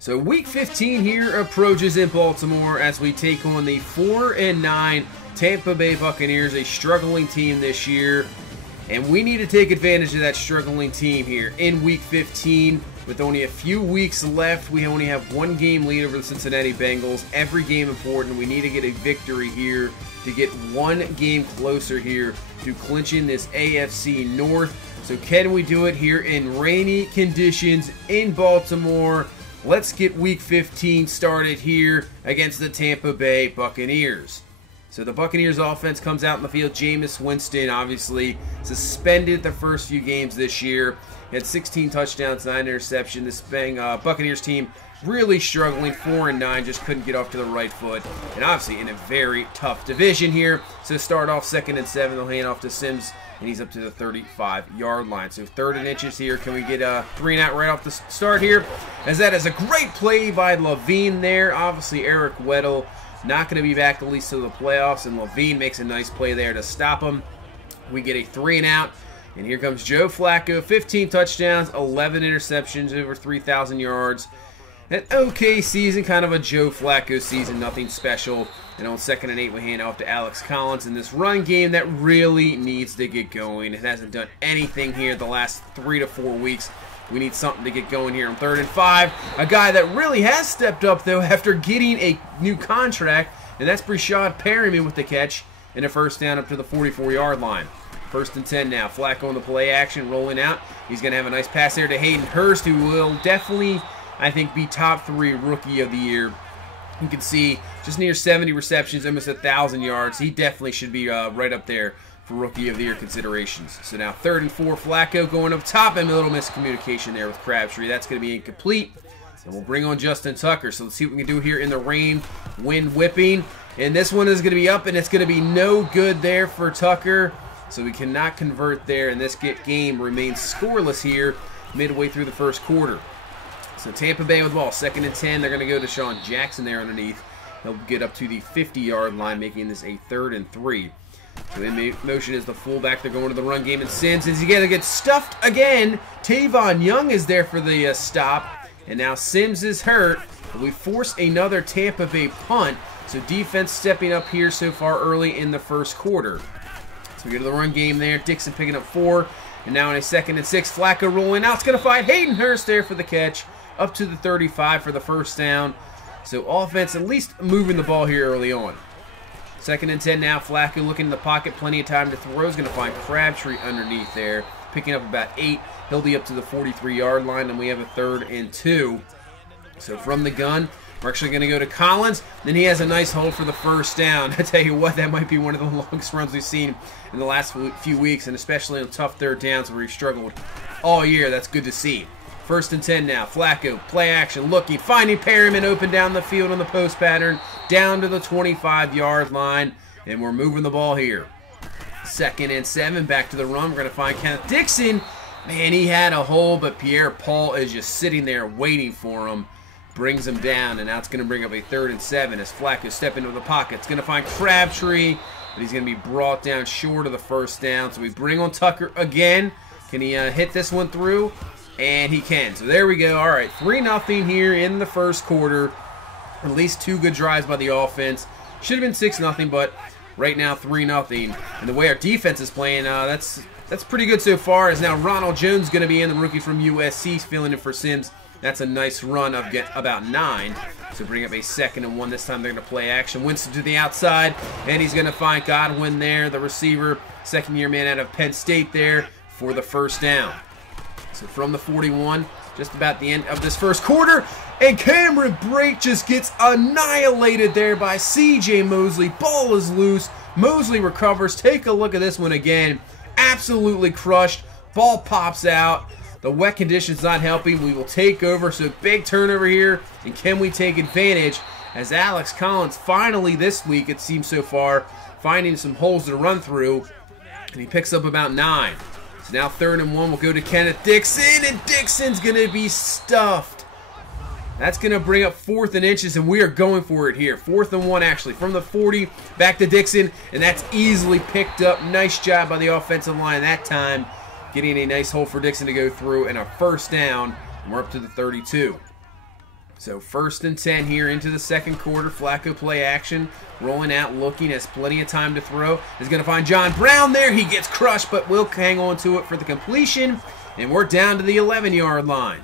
So week 15 here approaches in Baltimore as we take on the 4-9 Tampa Bay Buccaneers, a struggling team this year. And we need to take advantage of that struggling team here in week 15. With only a few weeks left, we only have one game lead over the Cincinnati Bengals. Every game important. We need to get a victory here to get one game closer here to clinching this AFC North. So can we do it here in rainy conditions in Baltimore? Let's get week 15 started here against the Tampa Bay Buccaneers. So the Buccaneers offense comes out in the field. Jameis Winston, obviously, suspended the first few games this year. He had 16 touchdowns, 9 interceptions. This Buccaneers team really struggling, 4-9, just couldn't get off to the right foot. And obviously in a very tough division here. So start off 2nd and 7, they'll hand off to Sims, and he's up to the 35-yard line. So 3rd and inches here. Can we get a 3-and-out right off the start here? As that is a great play by Levine there. Obviously Eric Weddle not going to be back at least to the playoffs, and Levine makes a nice play there to stop him. We get a 3-and-out, and here comes Joe Flacco. 15 touchdowns, 11 interceptions, over 3,000 yards. An okay season, kind of a Joe Flacco season, nothing special. And on 2nd and 8, we hand off to Alex Collins in this run game that really needs to get going. It hasn't done anything here the last 3 to 4 weeks. We need something to get going here on 3rd and 5. A guy that really has stepped up, though, after getting a new contract, and that's Breshad Perriman with the catch and a first down up to the 44-yard line. 1st and 10 now. Flacco on the play action, rolling out. He's going to have a nice pass there to Hayden Hurst, who will definitely, I think, be top 3 rookie of the year. You can see just near 70 receptions, almost 1,000 yards. He definitely should be right up there for rookie of the year considerations. So now 3rd and 4, Flacco going up top, and a little miscommunication there with Crabtree. That's going to be incomplete. And we'll bring on Justin Tucker. So let's see what we can do here in the rain, wind whipping. And this one is going to be up, and it's going to be no good there for Tucker. So we cannot convert there, and this game remains scoreless here midway through the first quarter. So Tampa Bay with the ball, 2nd and 10. They're going to go to Sean Jackson there underneath. They'll get up to the 50-yard line, making this a 3rd and 3. So in motion is the fullback. They're going to the run game, and Sims is going to get stuffed again. Tavon Young is there for the stop, and now Sims is hurt. We force another Tampa Bay punt. So defense stepping up here so far early in the first quarter. So we go to the run game there. Dixon picking up 4. And now in a 2nd and 6, Flacco rolling out. It's going to find Hayden Hurst there for the catch. Up to the 35 for the first down. So offense at least moving the ball here early on. 2nd and 10 now. Flacco looking in the pocket. Plenty of time to throw. He's going to find Crabtree underneath there. Picking up about 8. He'll be up to the 43-yard line. And we have a 3rd and 2. So from the gun, we're actually going to go to Collins. Then he has a nice hole for the first down. I tell you what, that might be one of the longest runs we've seen in the last few weeks, and especially on tough 3rd downs where he's struggled all year. That's good to see. 1st and 10 now. Flacco, play action, looking, finding Perriman open down the field on the post pattern, down to the 25-yard line, and we're moving the ball here. 2nd and 7, back to the run. We're going to find Kenneth Dixon. Man, he had a hole, but Pierre Paul is just sitting there waiting for him. Brings him down, and now it's going to bring up a 3rd and 7 as Flacco step into the pocket. It's going to find Crabtree, but he's going to be brought down short of the first down. So we bring on Tucker again. Can he hit this one through? And he can. So there we go. All right, 3-0 here in the first quarter. At least 2 good drives by the offense. Should have been 6-0, but right now 3-0. And the way our defense is playing, that's pretty good so far. As now Ronald Jones going to be in, the rookie from USC, filling in for Sims. That's a nice run of about 9. So bring up a 2nd and 1. This time they're going to play action. Winston to the outside, and he's going to find Godwin there, the receiver, 2nd-year man out of Penn State there for the first down. So from the 41, just about the end of this first quarter, and Cameron Brake just gets annihilated there by C.J. Mosley. Ball is loose. Mosley recovers. Take a look at this one again. Absolutely crushed. Ball pops out. The wet conditions not helping. We will take over. So big turnover here. And can we take advantage as Alex Collins finally this week, it seems so far, finding some holes to run through. And he picks up about 9. So now 3rd and 1 will go to Kenneth Dixon. And Dixon's going to be stuffed. That's going to bring up 4th and inches. And we are going for it here. 4th and 1 actually. From the 40 back to Dixon. And that's easily picked up. Nice job by the offensive line that time. Getting a nice hole for Dixon to go through, and a first down. And we're up to the 32. So 1st and 10 here into the second quarter. Flacco play action. Rolling out, looking, has plenty of time to throw. Is going to find John Brown there. He gets crushed, but will hang on to it for the completion. And we're down to the 11-yard line.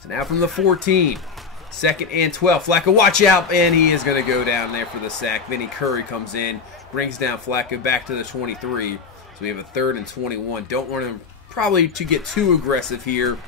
So now from the 14. 2nd and 12. Flacco, watch out. And he is going to go down there for the sack. Vinny Curry comes in. Brings down Flacco back to the 23. So we have a 3rd and 21. Don't want him probably to get too aggressive here.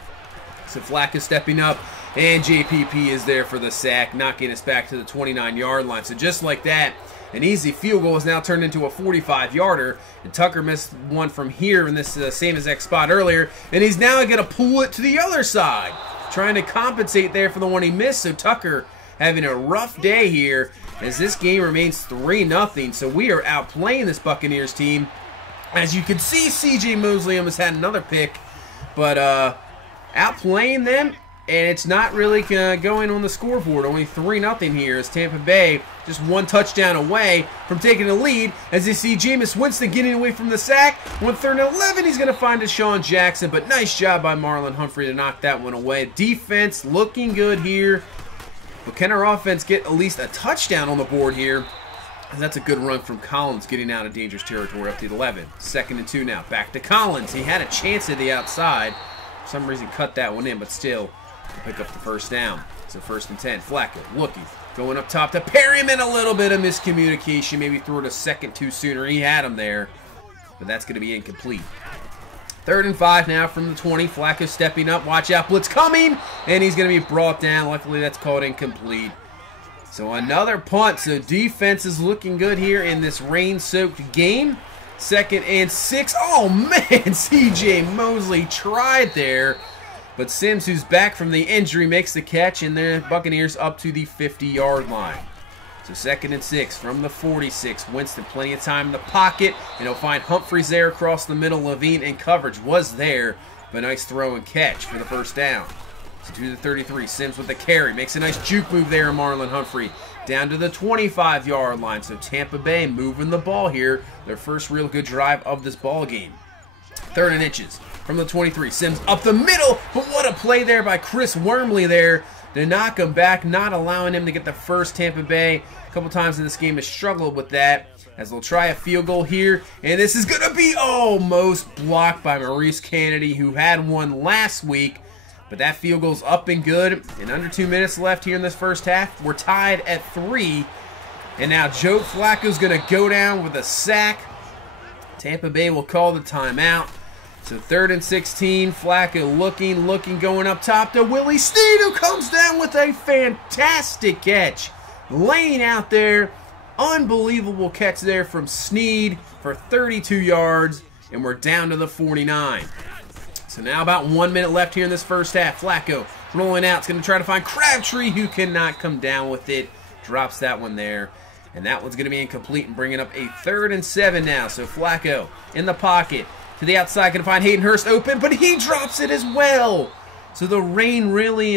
So Flacco stepping up. And JPP is there for the sack, knocking us back to the 29-yard line. So just like that, an easy field goal is now turned into a 45-yarder. And Tucker missed one from here in this same exact spot earlier. And he's now going to pull it to the other side, trying to compensate there for the one he missed. So Tucker having a rough day here as this game remains 3-0. So we are outplaying this Buccaneers team. As you can see, C.J. Mosley almost had another pick. But outplaying them. And it's not really going on the scoreboard. Only 3-0 here as Tampa Bay just one touchdown away from taking the lead. As you see Jameis Winston getting away from the sack. 3rd and 11, he's going to find Deshaun Jackson. But nice job by Marlon Humphrey to knock that one away. Defense looking good here. But can our offense get at least a touchdown on the board here? And that's a good run from Collins getting out of dangerous territory up to the 11. 2nd and 2 now. Back to Collins. He had a chance at the outside. For some reason cut that one in, but still pick up the 1st down. So 1st and 10. Flacco looking. Going up top to Perryman. A little bit of miscommunication. Maybe threw it a second too sooner. He had him there. But that's going to be incomplete. 3rd and 5 now from the 20. Flacco stepping up. Watch out. Blitz coming. And he's going to be brought down. Luckily that's called incomplete. So another punt. So defense is looking good here in this rain-soaked game. 2nd and 6. Oh man. C.J. Mosley tried there. But Sims, who's back from the injury, makes the catch, and the Buccaneers up to the 50-yard line. So 2nd and 6 from the 46. Winston, plenty of time in the pocket, and he'll find Humphreys there across the middle. Levine in coverage was there, but nice throw and catch for the 1st down. So to the 33. Sims with the carry. Makes a nice juke move there, Marlon Humphrey. Down to the 25-yard line. So Tampa Bay moving the ball here. Their first real good drive of this ball game. 3rd and inches. From the 23, Sims up the middle, but what a play there by Chris Wormley there to knock him back, not allowing him to get the first. Tampa Bay a couple times in this game has struggled with that, as they'll try a field goal here, and this is going to be almost blocked by Maurice Kennedy, who had one last week, but that field goal's up and good, and under 2 minutes left here in this first half. We're tied at 3, and now Joe Flacco's going to go down with a sack. Tampa Bay will call the timeout. So 3rd and 16, Flacco looking, going up top to Willie Snead, who comes down with a fantastic catch. Laying out there, unbelievable catch there from Snead for 32 yards, and we're down to the 49. So now about 1 minute left here in this first half. Flacco rolling out, it's going to try to find Crabtree, who cannot come down with it. Drops that one there. And that one's going to be incomplete and bringing up a 3rd and 7 now. So Flacco in the pocket. To the outside, going to find Hayden Hurst open, but he drops it as well. So the rain really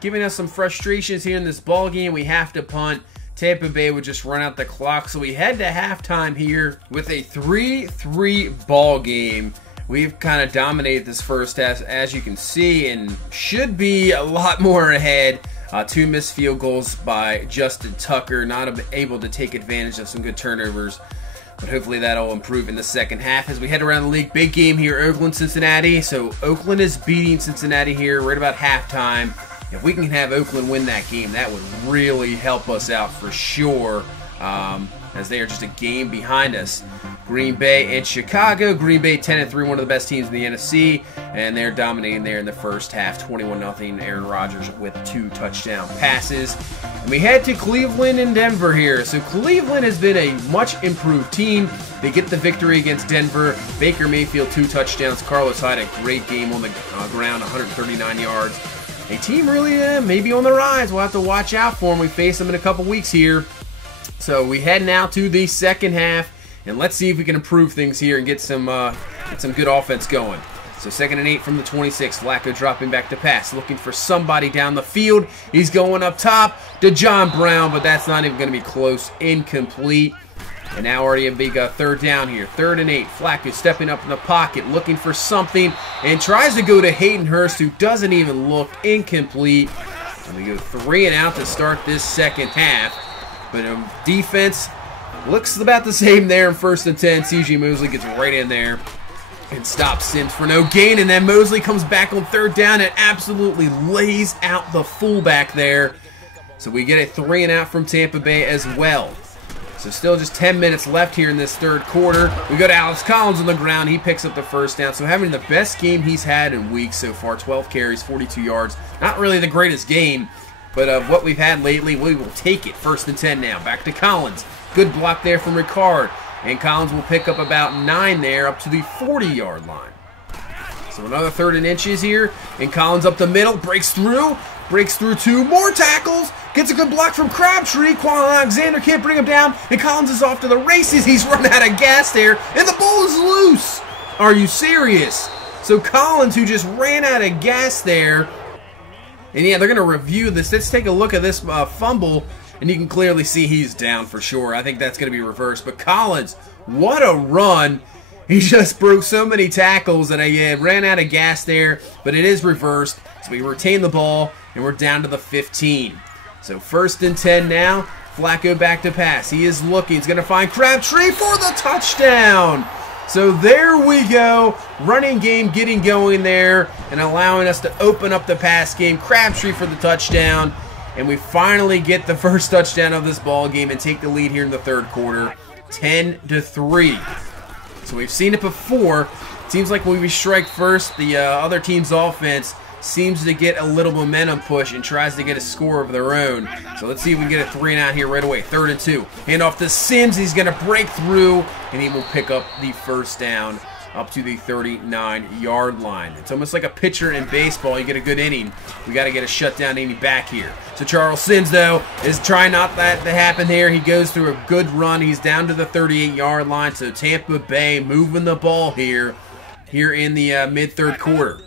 giving us some frustrations here in this ball game. We have to punt. Tampa Bay would just run out the clock. So we head to halftime here with a 3-3 ball game. We've kind of dominated this first half, as you can see, and should be a lot more ahead. 2 missed field goals by Justin Tucker, not able to take advantage of some good turnovers. But hopefully that'll improve in the second half as we head around the league. Big game here, Oakland, Cincinnati. So Oakland is beating Cincinnati here right about halftime. If we can have Oakland win that game, that would really help us out for sure, as they are just a game behind us. Green Bay and Chicago. Green Bay 10-3, one of the best teams in the NFC, and they're dominating there in the first half, 21-0. Aaron Rodgers with 2 touchdown passes. And we head to Cleveland and Denver here. So Cleveland has been a much improved team. They get the victory against Denver. Baker Mayfield 2 touchdowns. Carlos Hyde a great game on the ground, 139 yards. A team really maybe on the rise. We'll have to watch out for them. We face them in a couple weeks here. So we head now to the second half, and let's see if we can improve things here and get some good offense going. So 2nd and 8 from the 26. Flacco dropping back to pass, looking for somebody down the field. He's going up top to John Brown, but that's not even going to be close. Incomplete. And now already a big 3rd down here. 3rd and 8. Flacco stepping up in the pocket, looking for something, and tries to go to Hayden Hurst, who doesn't even look. Incomplete. And we go 3 and out to start this second half. But defense looks about the same there in 1st and 10. CJ Mosley gets right in there and stops Sims for no gain. And then Mosley comes back on 3rd down and absolutely lays out the fullback there. So we get a 3 and out from Tampa Bay as well. So still just 10 minutes left here in this 3rd quarter. We go to Alex Collins on the ground. He picks up the 1st down. So having the best game he's had in weeks so far. 12 carries, 42 yards. Not really the greatest game, but of what we've had lately, we will take it. 1st and 10 now. Back to Collins. Good block there from Ricard. And Collins will pick up about 9 there up to the 40-yard line. So another 3rd and inches here. And Collins up the middle. Breaks through 2 more tackles. Gets a good block from Crabtree. Quan Alexander can't bring him down. And Collins is off to the races. He's run out of gas there. And the ball is loose. Are you serious? So Collins, who just ran out of gas there. And yeah, they're going to review this. Let's take a look at this fumble. And you can clearly see he's down for sure. I think that's going to be reversed. But Collins, what a run. He just broke so many tackles that I ran out of gas there. But it is reversed. So we retain the ball. And we're down to the 15. So 1st and 10 now. Flacco back to pass. He is looking. He's going to find Crabtree for the touchdown. So there we go. Running game getting going there and allowing us to open up the pass game. Crabtree for the touchdown. And we finally get the first touchdown of this ball game and take the lead here in the 3rd quarter. 10-3. So we've seen it before. It seems like when we strike first, the other team's offense seems to get a little momentum push and tries to get a score of their own. So let's see if we can get a 3 and out here right away. 3rd and 2. Hand off to Sims. He's going to break through, and he will pick up the 1st down up to the 39-yard line. It's almost like a pitcher in baseball. You get a good inning. We got to get a shutdown inning back here. So Charles Sims, though, is trying not that to happen here. He goes through a good run. He's down to the 38-yard line. So Tampa Bay moving the ball here in the mid-3rd quarter.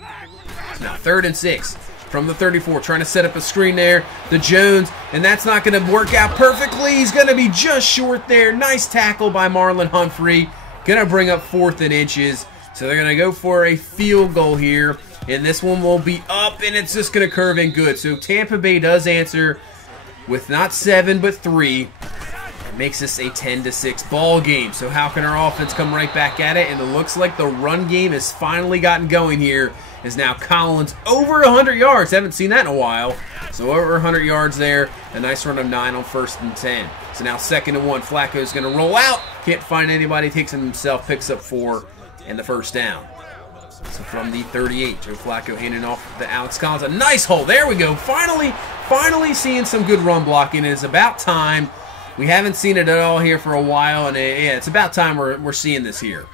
Now 3rd and 6 from the 34, trying to set up a screen there. The Jones, and that's not going to work out perfectly. He's going to be just short there. Nice tackle by Marlon Humphrey. Going to bring up 4th and inches. So they're going to go for a field goal here. And this one will be up, and it's just going to curve in good. So Tampa Bay does answer with not 7, but 3. It makes this a 10-6 ball game. So how can our offense come right back at it? And it looks like the run game has finally gotten going here. Is now Collins over 100 yards. Haven't seen that in a while. So over 100 yards there. A nice run of 9 on 1st and 10. So now 2nd and 1. Flacco's going to roll out. Can't find anybody. Takes him himself. Picks up 4 and the 1st down. So from the 38, Joe Flacco handing off to Alex Collins. A nice hole. There we go. Finally seeing some good run blocking. It's about time. We haven't seen it at all here for a while. And yeah, it's about time we're seeing this here.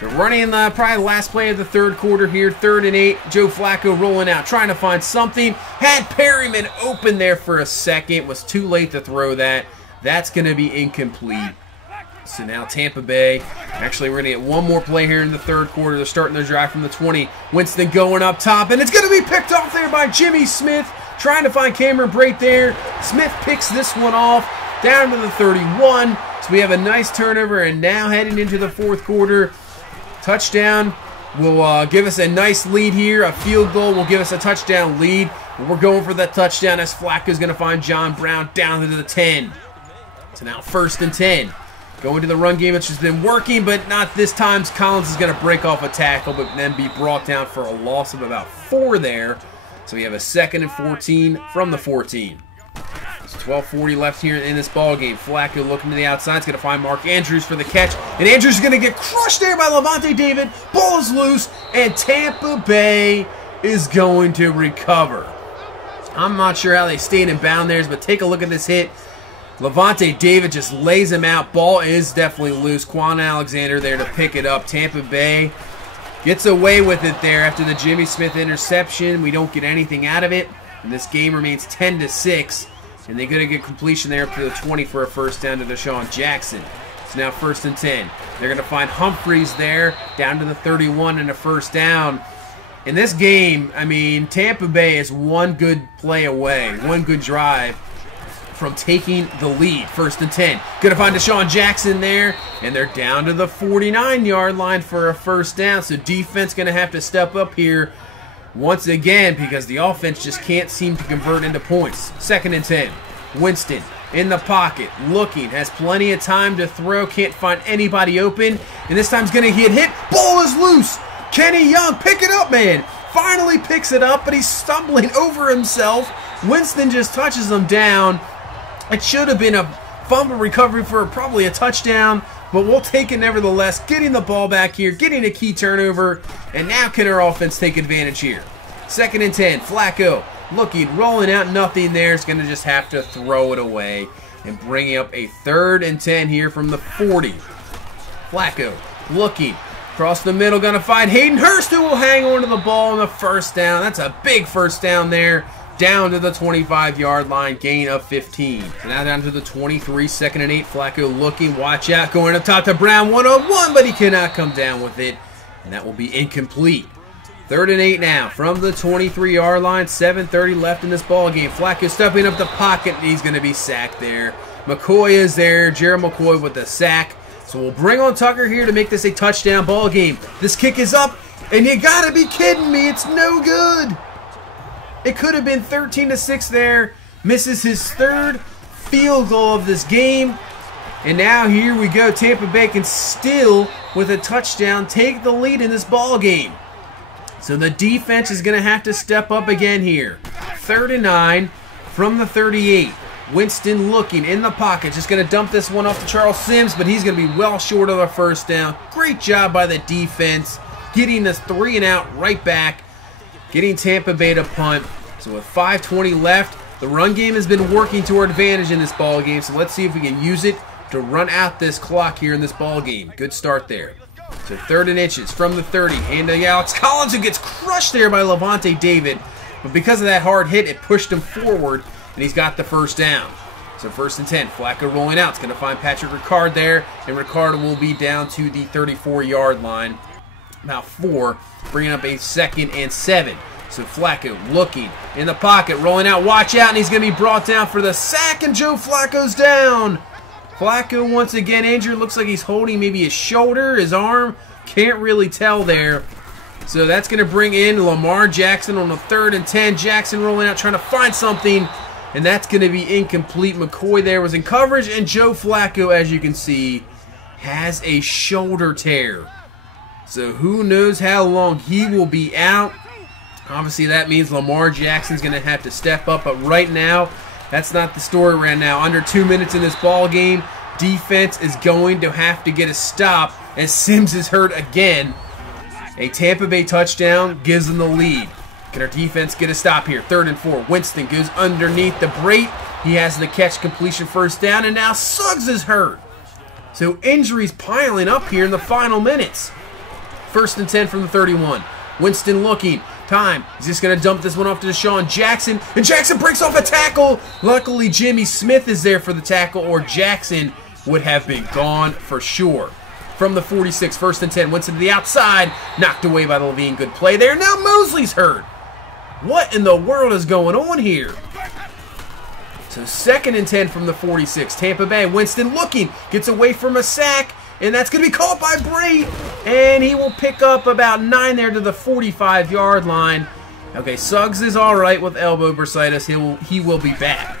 They're running probably the last play of the 3rd quarter here. 3rd and 8. Joe Flacco rolling out, trying to find something. Had Perryman open there for a second. Was too late to throw that. That's going to be incomplete. So now Tampa Bay. Actually, we're going to get one more play here in the 3rd quarter. They're starting their drive from the 20. Winston going up top, and it's going to be picked off there by Jimmy Smith. Trying to find Cameron Brate there. Smith picks this one off down to the 31. So we have a nice turnover, and now heading into the 4th quarter. Touchdown will give us a nice lead here. A field goal will give us a touchdown lead. We're going for that touchdown as Flacco's going to find John Brown down to the 10. So now 1st and 10. Going to the run game, which has been working, but not this time. Collins is going to break off a tackle, but then be brought down for a loss of about 4 there. So we have a 2nd and 14 from the 14. It's 12:40 left here in this ball game. Flacco looking to the outside. He's going to find Mark Andrews for the catch. And Andrews is going to get crushed there by Levante David. Ball is loose, and Tampa Bay is going to recover. I'm not sure how they stayed in bound there, but take a look at this hit. Levante David just lays him out. Ball is definitely loose. Quan Alexander there to pick it up. Tampa Bay gets away with it there after the Jimmy Smith interception. We don't get anything out of it. And this game remains 10-6. And they're going to get completion there up to the 20 for a 1st down to Deshaun Jackson. It's now 1st and 10. They're going to find Humphreys there down to the 31 and a 1st down. In this game, I mean, Tampa Bay is one good play away, one good drive from taking the lead. 1st and 10. Going to find Deshaun Jackson there, and they're down to the 49-yard line for a 1st down. So defense going to have to step up here once again because the offense just can't seem to convert into points. 2nd and 10. Winston in the pocket, looking, has plenty of time to throw, can't find anybody open, and this time's going to get hit. Ball is loose. Kenny Young, pick it up, man. Finally picks it up, but he's stumbling over himself. Winston just touches him down. It should have been a fumble recovery for probably a touchdown, but we'll take it nevertheless. Getting the ball back here, getting a key turnover, and now can our offense take advantage here. 2nd and 10, Flacco looking, rolling out, nothing there. It's going to just have to throw it away and bring up a 3rd and 10 here from the 40. Flacco looking, across the middle, going to find Hayden Hurst, who will hang on to the ball on the 1st down. That's a big 1st down there. Down to the 25-yard line, gain of 15. So now down to the 23, 2nd and 8. Flacco looking, watch out, going up top to Brown, one-on-one, but he cannot come down with it, and that will be incomplete. 3rd and 8 now from the 23-yard line, 7:30 left in this ball game. Flacco stepping up the pocket, and he's going to be sacked there. McCoy is there, Jared McCoy with the sack. So we'll bring on Tucker here to make this a touchdown ball game. This kick is up, and you got to be kidding me, it's no good. It could have been 13-6 there. Misses his 3rd field goal of this game. And now here we go. Tampa Bay can still, with a touchdown, take the lead in this ball game. So the defense is going to have to step up again here. 3rd and 9 from the 38. Winston looking in the pocket. Just going to dump this one off to Charles Sims, but he's going to be well short of the 1st down. Great job by the defense. Getting this 3 and out right back. Getting Tampa Bay to punt. So with 5:20 left, the run game has been working to our advantage in this ball game. So let's see if we can use it to run out this clock here in this ball game. Good start there. So 3rd and inches from the 30. Handing Alex Collins, who gets crushed there by Levante David. But because of that hard hit, it pushed him forward, and he's got the 1st down. So 1st and 10. Flacco rolling out. It's going to find Patrick Ricard there, and Ricard will be down to the 34-yard line. About 4, bringing up a 2nd and 7. So Flacco looking in the pocket, rolling out, watch out, and he's going to be brought down for the sack, and Joe Flacco's down. Flacco once again injured. Looks like he's holding maybe his shoulder, his arm. Can't really tell there. So that's going to bring in Lamar Jackson on the 3rd and 10. Jackson rolling out, trying to find something, and that's going to be incomplete. McCoy there was in coverage, and Joe Flacco, as you can see, has a shoulder tear. So who knows how long he will be out. Obviously, that means Lamar Jackson's going to have to step up. But right now, that's not the story right now. Under 2 minutes in this ball game, defense is going to have to get a stop as Sims is hurt again. A Tampa Bay touchdown gives them the lead. Can our defense get a stop here? 3rd and 4. Winston goes underneath the break. He has the catch completion 1st down, and now Suggs is hurt. So injuries piling up here in the final minutes. 1st and 10 from the 31. Winston looking. Time. He's just going to dump this one off to Deshaun Jackson. And Jackson breaks off a tackle. Luckily, Jimmy Smith is there for the tackle, or Jackson would have been gone for sure. From the 46, 1st and 10. Winston to the outside. Knocked away by the Levine. Good play there. Now Mosley's hurt. What in the world is going on here? So 2nd and 10 from the 46. Tampa Bay. Winston looking. Gets away from a sack. And that's going to be caught by Brady. And he will pick up about 9 there to the 45-yard line. Okay, Suggs is all right with elbow bursitis. He will be back.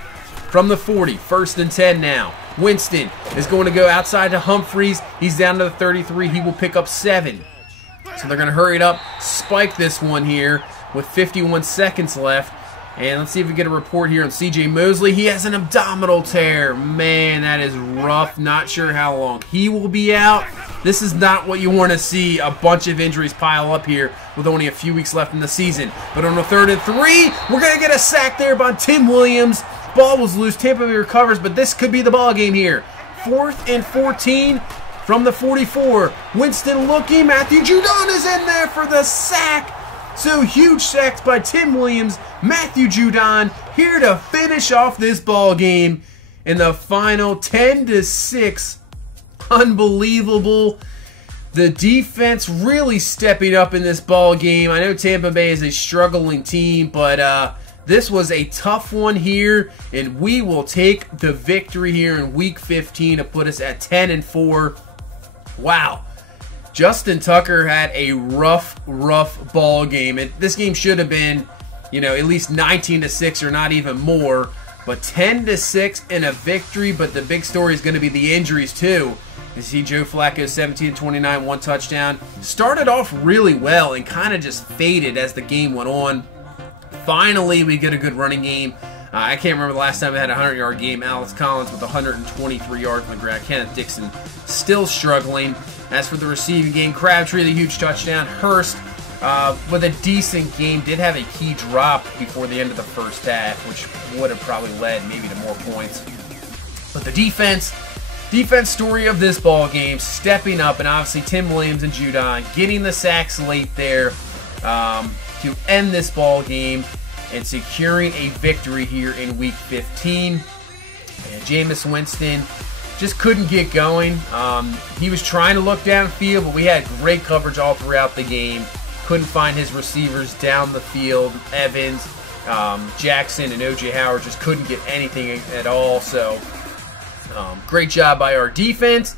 From the 40, 1st and 10 now. Winston is going to go outside to Humphreys. He's down to the 33. He will pick up 7. So they're going to hurry it up, spike this one here with 51 seconds left. And let's see if we get a report here on C.J. Mosley. He has an abdominal tear. Man, that is rough. Not sure how long he will be out. This is not what you want to see. A bunch of injuries pile up here with only a few weeks left in the season. But on the 3rd and 3, we're going to get a sack there by Tim Williams. Ball was loose. Tampa Bay recovers, but this could be the ball game here. 4th and 14 from the 44. Winston looking. Matthew Judon is in there for the sack. So huge sacks by Tim Williams, Matthew Judon, here to finish off this ball game in the final 10-6. Unbelievable. The defense really stepping up in this ball game. I know Tampa Bay is a struggling team, but this was a tough one here, and we will take the victory here in Week 15 to put us at 10-4. Wow. Justin Tucker had a rough ball game. This game should have been, you know, at least 19-6 or not even more. But 10-6 in a victory. But the big story is going to be the injuries too. You see Joe Flacco 17-29, 1 touchdown. Started off really well and kind of just faded as the game went on. Finally, we get a good running game. I can't remember the last time we had a 100-yard game. Alex Collins with 123 yards on the ground. Kenneth Dixon still struggling. As for the receiving game, Crabtree, the huge touchdown. Hurst with a decent game. Did have a key drop before the end of the first half, which would have probably led maybe to more points. But the defense story of this ball game, stepping up, and obviously Tim Williams and Judon getting the sacks late there to end this ball game and securing a victory here in Week 15. And Jameis Winston just couldn't get going. He was trying to look downfield, but we had great coverage all throughout the game. Couldn't find his receivers down the field. Evans, Jackson, and O.J. Howard just couldn't get anything at all. So great job by our defense.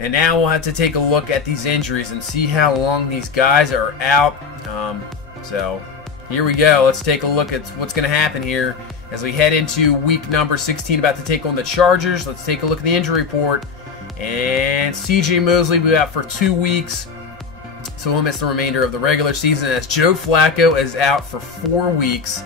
And now we'll have to take a look at these injuries and see how long these guys are out. So here we go. Let's take a look at what's going to happen here as we head into week number 16, about to take on the Chargers. Let's take a look at the injury report. And C.J. Mosley will be out for 2 weeks, so he'll miss the remainder of the regular season, as Joe Flacco is out for 4 weeks.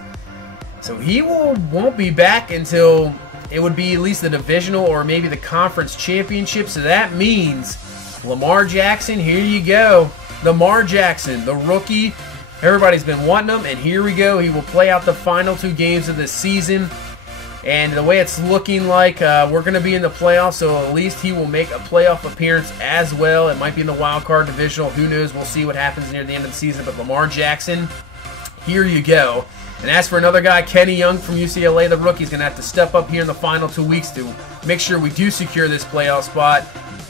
So he won't be back until it would be at least the divisional or maybe the conference championship. So that means Lamar Jackson, here you go. Lamar Jackson, the rookie. Everybody's been wanting him, and here we go. He will play out the final 2 games of the season. And the way it's looking like, we're going to be in the playoffs, so at least he will make a playoff appearance as well. It might be in the wild card divisional. Who knows? We'll see what happens near the end of the season. But Lamar Jackson, here you go. And as for another guy, Kenny Young from UCLA, the rookie, is going to have to step up here in the final 2 weeks to make sure we do secure this playoff spot.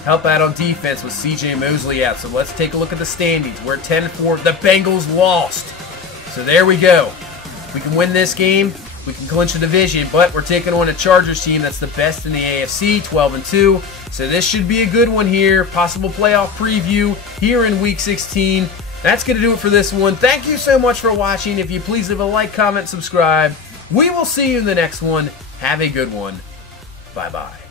Help out on defense with C.J. Mosley out. So let's take a look at the standings. We're 10-4. The Bengals lost. So there we go. We can win this game. We can clinch the division, but we're taking on a Chargers team that's the best in the AFC, 12-2. So this should be a good one here. Possible playoff preview here in Week 16. That's going to do it for this one. Thank you so much for watching. If you please leave a like, comment, subscribe. We will see you in the next one. Have a good one. Bye-bye.